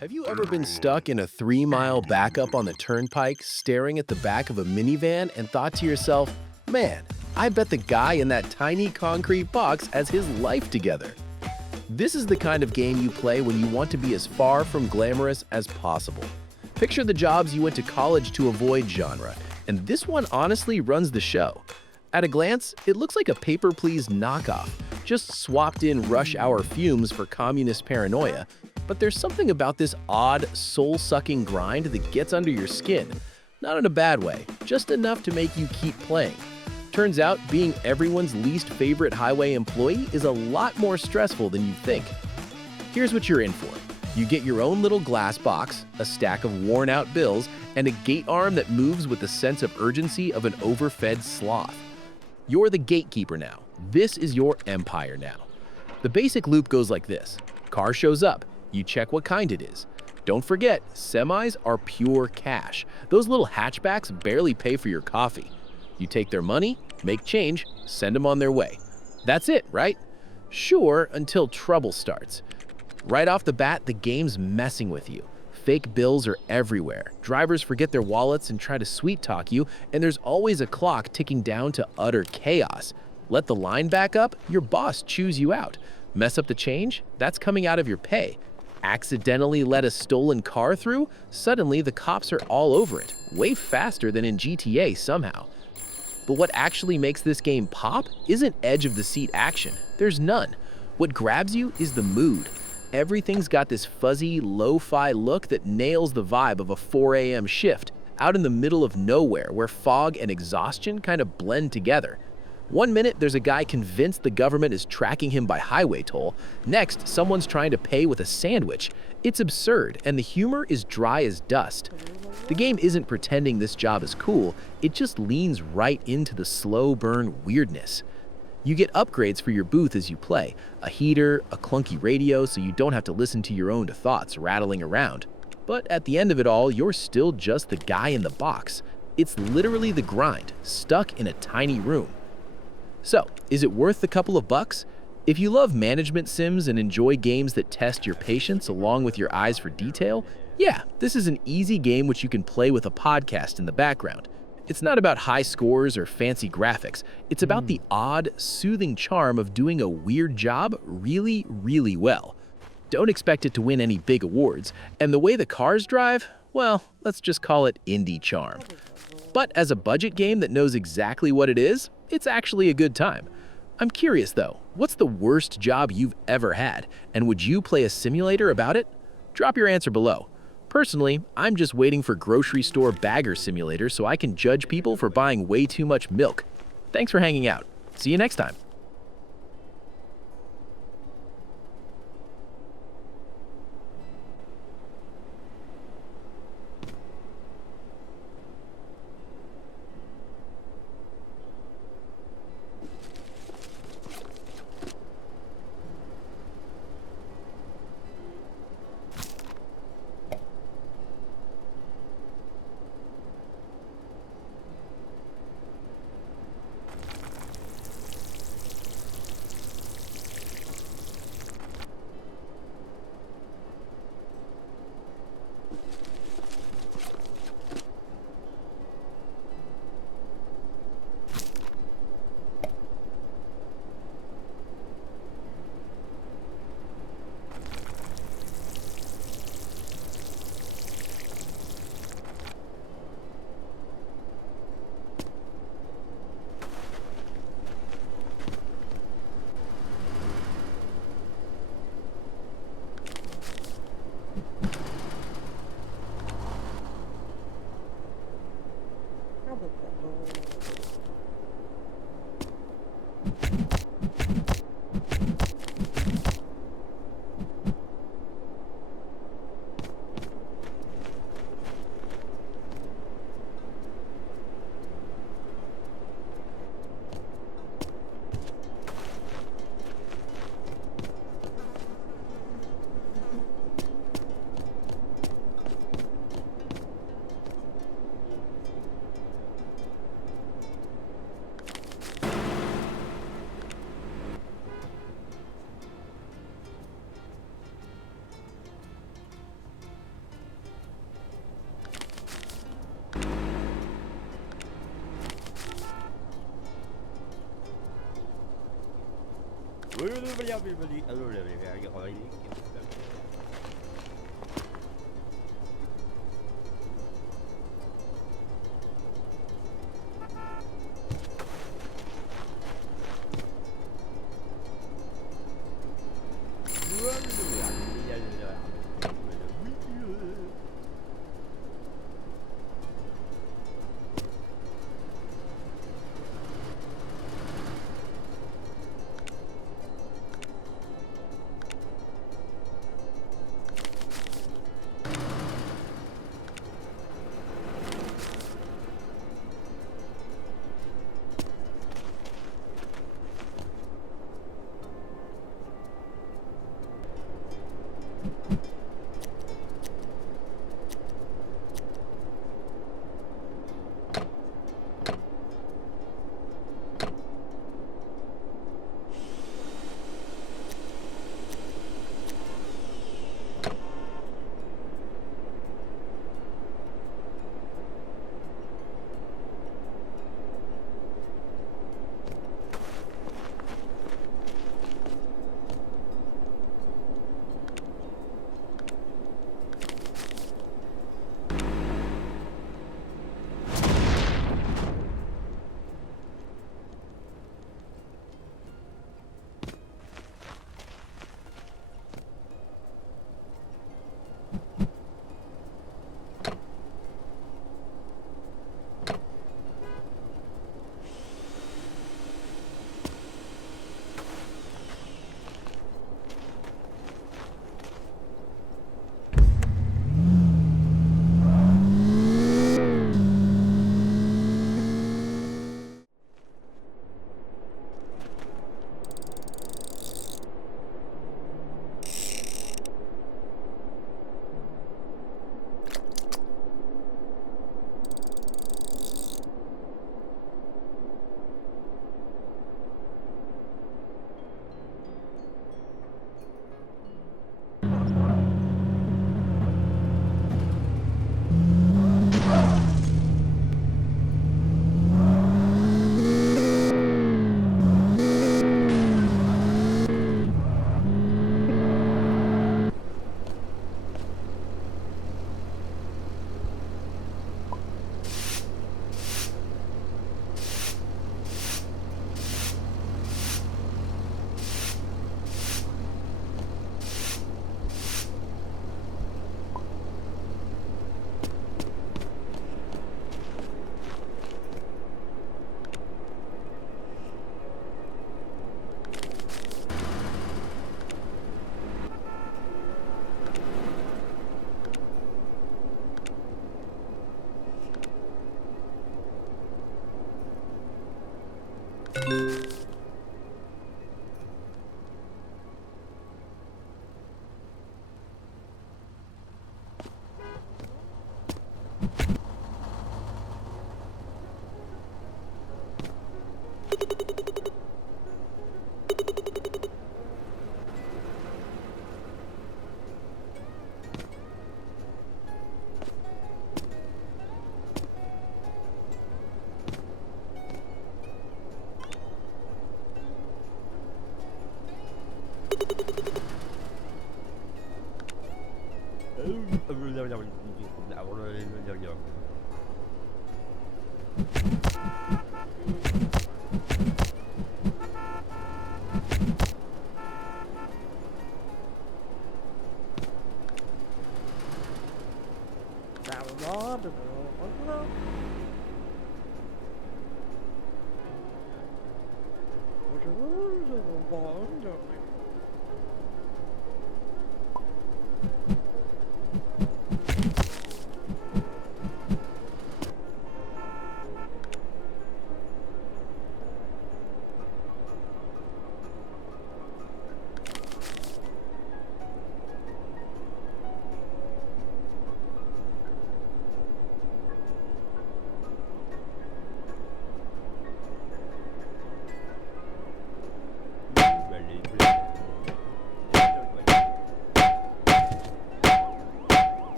Have you ever been stuck in a 3-mile backup on the turnpike, staring at the back of a minivan and thought to yourself, man, I bet the guy in that tiny concrete box has his life together? This is the kind of game you play when you want to be as far from glamorous as possible. Picture the jobs you went to college to avoid genre, and this one honestly runs the show. At a glance, it looks like a Paper Please knockoff, just swapped in rush hour fumes for communist paranoia, but there's something about this odd, soul-sucking grind that gets under your skin. Not in a bad way, just enough to make you keep playing. Turns out, being everyone's least favorite highway employee is a lot more stressful than you'd think. Here's what you're in for. You get your own little glass box, a stack of worn-out bills, and a gate arm that moves with the sense of urgency of an overfed sloth. You're the gatekeeper now. This is your empire now. The basic loop goes like this. Car shows up. You check what kind it is. Don't forget, semis are pure cash. Those little hatchbacks barely pay for your coffee. You take their money, make change, send them on their way. That's it, right? Sure, until trouble starts. Right off the bat, the game's messing with you. Fake bills are everywhere. Drivers forget their wallets and try to sweet-talk you, and there's always a clock ticking down to utter chaos. Let the line back up, your boss chews you out. Mess up the change? That's coming out of your pay. Accidentally let a stolen car through? Suddenly the cops are all over it, way faster than in GTA somehow. But what actually makes this game pop isn't edge-of-the-seat action. There's none. What grabs you is the mood. Everything's got this fuzzy, lo-fi look that nails the vibe of a 4 a.m. shift, out in the middle of nowhere where fog and exhaustion kind of blend together. One minute, there's a guy convinced the government is tracking him by highway toll. Next, someone's trying to pay with a sandwich. It's absurd, and the humor is dry as dust. The game isn't pretending this job is cool, it just leans right into the slow burn weirdness. You get upgrades for your booth as you play, a heater, a clunky radio so you don't have to listen to your own thoughts rattling around. But at the end of it all, you're still just the guy in the box. It's literally the grind, stuck in a tiny room. So, is it worth the couple of bucks? If you love management sims and enjoy games that test your patience along with your eyes for detail, yeah, this is an easy game which you can play with a podcast in the background. It's not about high scores or fancy graphics. It's about the odd, soothing charm of doing a weird job really, really well. Don't expect it to win any big awards, and the way the cars drive, well, let's just call it indie charm. But as a budget game that knows exactly what it is, it's actually a good time. I'm curious though, what's the worst job you've ever had, and would you play a simulator about it? Drop your answer below. Personally, I'm just waiting for grocery store bagger simulator so I can judge people for buying way too much milk. Thanks for hanging out. See you next time.